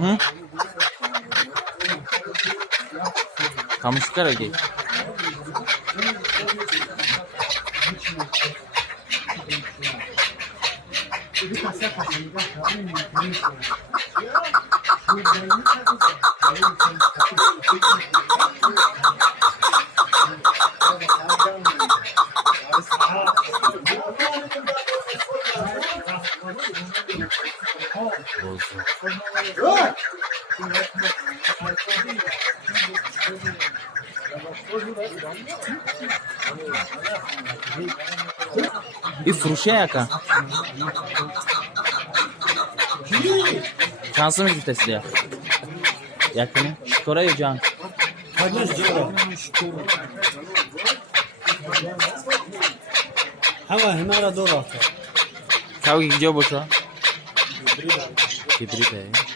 Hı? Kamu çıkar lagi. Bir fruşe yaka. Şansım mı vitesi ya? Yakını. Şikora ya can. Hava hemara doğru attı. Kau hijau bocor. Hibrid ya.